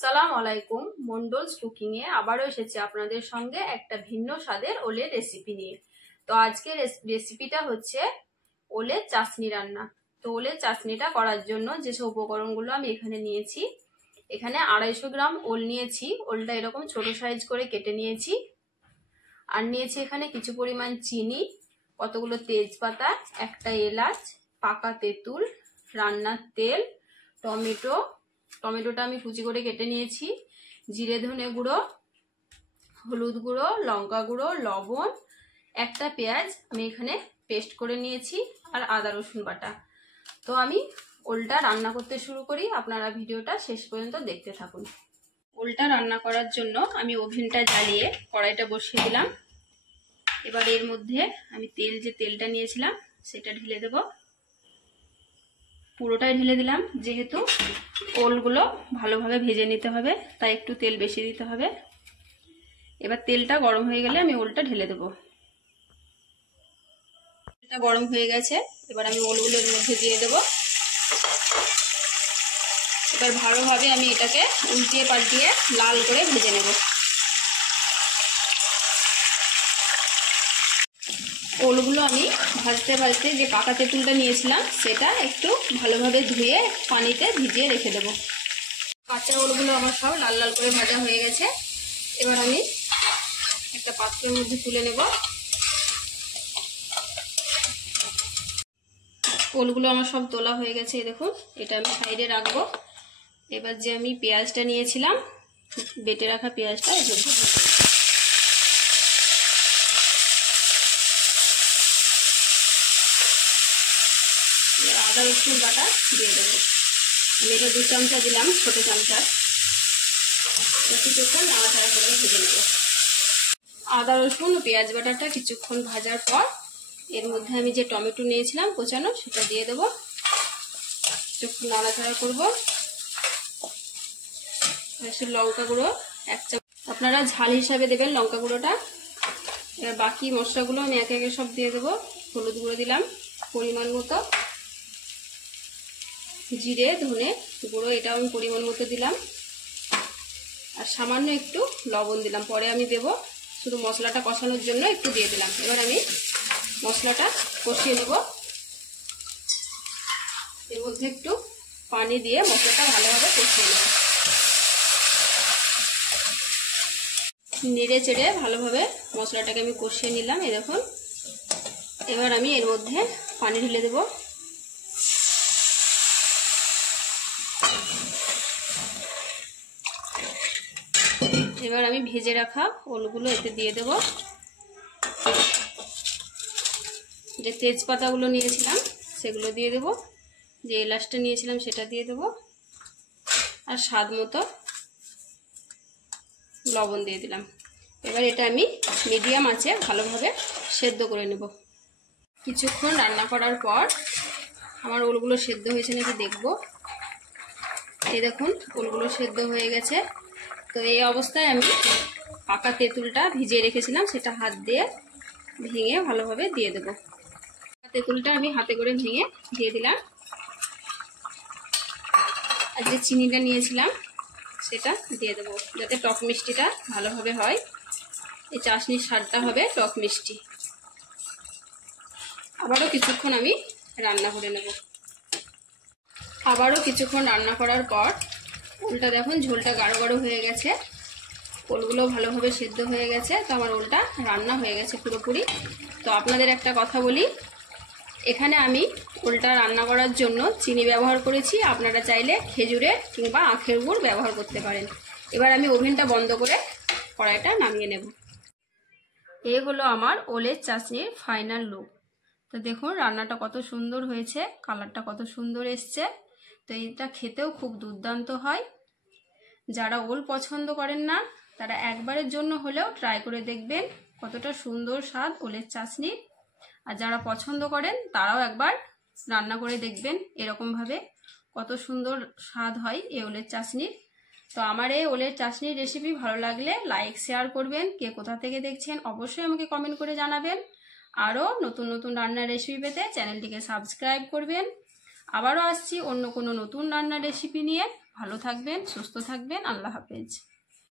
সালাম আলাইকুম। মন্ডলস কুকিং এ আবারও এসেছি আপনাদের সঙ্গে একটা ভিন্ন স্বাদের ওলের রেসিপি নিয়ে। তো আজকের রেসিপিটা হচ্ছে ওলের চাশনি রান্না। তো ওলের চাশনিটা করার জন্য যেসব উপকরণগুলো আমি এখানে নিয়েছি, এখানে 250 গ্রাম ওল নিয়েছি। ওলটা এরকম ছোট সাইজ করে কেটে নিয়েছি। আর নিয়েছি এখানে কিছু পরিমাণ চিনি, কতগুলো তেজপাতা, একটা এলাচ, পাকা তেঁতুল, রান্নার তেল, টমেটোটা আমি কুচি করে কেটে নিয়েছি, জিরে ধনে গুঁড়ো, হলুদ গুঁড়ো, লঙ্কা গুঁড়ো, লবণ, একটা পেঁয়াজ আমি এখানে পেস্ট করে নিয়েছি, আর আদা রসুন বাটা। তো আমি ওলটা রান্না করতে শুরু করি, আপনারা ভিডিওটা শেষ পর্যন্ত দেখতে থাকুন। ওলটা রান্না করার জন্য আমি ওভেনটা জ্বালিয়ে কড়াইটা বসিয়ে দিলাম। এবার এর মধ্যে আমি তেলটা নিয়েছিলাম সেটা ঢেলে দেব। পুরোটাই ঢেলে দিলাম, যেহেতু ওলগুলো ভালোভাবে ভেজে নিতে হবে তাই একটু তেল বেশি দিতে হবে। এবার তেলটা গরম হয়ে গেলে আমি ওলটা ঢেলে দেব। তেলটা গরম হয়ে গেছে, এবার আমি ওলগুলোর মধ্যে দিয়ে দেব। এবার ভালোভাবে আমি এটাকে উল্টিয়ে পাল্টিয়ে লাল করে ভেজে নেব। ওলগুলো আমি ভাজতে ভাজতে যে পাকা তেঁতুলটা নিয়েছিলাম সেটা একটু ভালোভাবে ধুয়ে পানিতে ভিজিয়ে রেখে দেবো। কাঁচা ওলগুলো আমার সব লাল লাল করে ভাজা হয়ে গেছে। এবার আমি একটা পাত্রের মধ্যে তুলে নেব। ওলগুলো আমার সব তোলা হয়ে গেছে, দেখুন এটা আমি সাইডে রাখবো। এবার যে আমি পেঁয়াজটা নিয়েছিলাম, বেটে রাখা পেঁয়াজটা আদা রসুন বাটা দিয়ে দেবো। আমি এটা 2 চামচা দিলাম, ছোটো চামচা। কিছুক্ষণ নাড়াচাড়া করে ভেজে নেব। আদা রসুন ও পেঁয়াজ বাটাটা কিছুক্ষণ ভাজার পর এর মধ্যে আমি যে টমেটো নিয়েছিলাম কোচানো সেটা দিয়ে দেবো। কিছুক্ষণ নাড়াচাড়া করবো। লঙ্কা গুঁড়ো 1 চামচ, আপনারা ঝাল হিসাবে দেবেন লঙ্কা গুঁড়োটা। এবার বাকি মশলাগুলো আমি একে একে সব দিয়ে দেবো। হলুদ গুঁড়ো দিলাম পরিমাণ মতো, জিরে ধনে গুঁড়ো এটাও আমি পরিমাণ মতো দিলাম, আর সামান্য একটু লবণ দিলাম, পরে আমি দেব। শুধু মশলাটা কষানোর জন্য একটু দিয়ে দিলাম। এবার আমি মশলাটা কষিয়ে নেব। এর মধ্যে একটু পানি দিয়ে মশলাটা ভালোভাবে কষিয়ে নেব। নেড়ে চেড়ে ভালোভাবে মশলাটাকে আমি কষিয়ে নিলাম। এই দেখুন, এবার আমি এর মধ্যে পানি ঢেলে দেব। এবার আমি ভেজে রাখা ওলগুলো এতে দিয়ে দেব। যে তেজপাতাগুলো নিয়েছিলাম সেগুলো দিয়ে দেব, যে এলাচটা নিয়েছিলাম সেটা দিয়ে দেব, আর স্বাদ মতো লবণ দিয়ে দিলাম। এবার এটা আমি মিডিয়াম আঁচে ভালোভাবে সেদ্ধ করে নেব। কিছুক্ষণ রান্না করার পর আমার ওলগুলো সেদ্ধ হয়েছে নাকি দেখব। এই দেখুন ওলগুলো সেদ্ধ হয়ে গেছে। তো এই অবস্থায় আমি পাকা তেঁতুলটা ভিজিয়ে রেখেছিলাম সেটা হাত দিয়ে ভেঙে ভালোভাবে দিয়ে দেব। তেঁতুলটা আমি হাতে করে ভেঙে দিয়ে দিলাম। আর যে চিনিটা নিয়েছিলাম সেটা দিয়ে দেবো, যাতে টক মিষ্টিটা ভালোভাবে হয়। এই চাশনির স্বাদটা হবে টক মিষ্টি। আবারও কিছুক্ষণ আমি রান্না করে নেব। আবারও কিছুক্ষণ রান্না করার পর ওলটা দেখুন ঝোলটা গাঢ় গাঢ় হয়ে গেছে, ওলগুলো ভালোভাবে সেদ্ধ হয়ে গেছে। তো আমার ওলটা রান্না হয়ে গেছে পুরোপুরি। তো আপনাদের একটা কথা বলি, এখানে আমি ওলটা রান্না করার জন্য চিনি ব্যবহার করেছি, আপনারা চাইলে খেজুরের কিংবা আখের গুড় ব্যবহার করতে পারেন। এবার আমি ওভেনটা বন্ধ করে কড়াইটা নামিয়ে নেব। এই হলো আমার ওলের চাশনির ফাইনাল লুক। তো দেখুন রান্নাটা কত সুন্দর হয়েছে, কালারটা কত সুন্দর এসছে। তো এটা খেতেও খুব দুর্দান্ত হয়। যারা ওল পছন্দ করেন না তারা একবারের জন্য হলেও ট্রাই করে দেখবেন কতটা সুন্দর স্বাদ ওলের চাশনির। আর যারা পছন্দ করেন তারাও একবার রান্না করে দেখবেন এরকমভাবে, কত সুন্দর স্বাদ হয় এই ওলের চাশনির। তো আমার এই ওলের চাশনির রেসিপি ভালো লাগলে লাইক শেয়ার করবেন। কে কোথা থেকে দেখছেন অবশ্যই আমাকে কমেন্ট করে জানাবেন। আরও নতুন নতুন রান্নার রেসিপি পেতে চ্যানেলটিকে সাবস্ক্রাইব করবেন। আবারও আসছি অন্য কোনো নতুন রান্নার রেসিপি নিয়ে। ভালো থাকবেন, সুস্থ থাকবেন। আল্লাহ হাফেজ।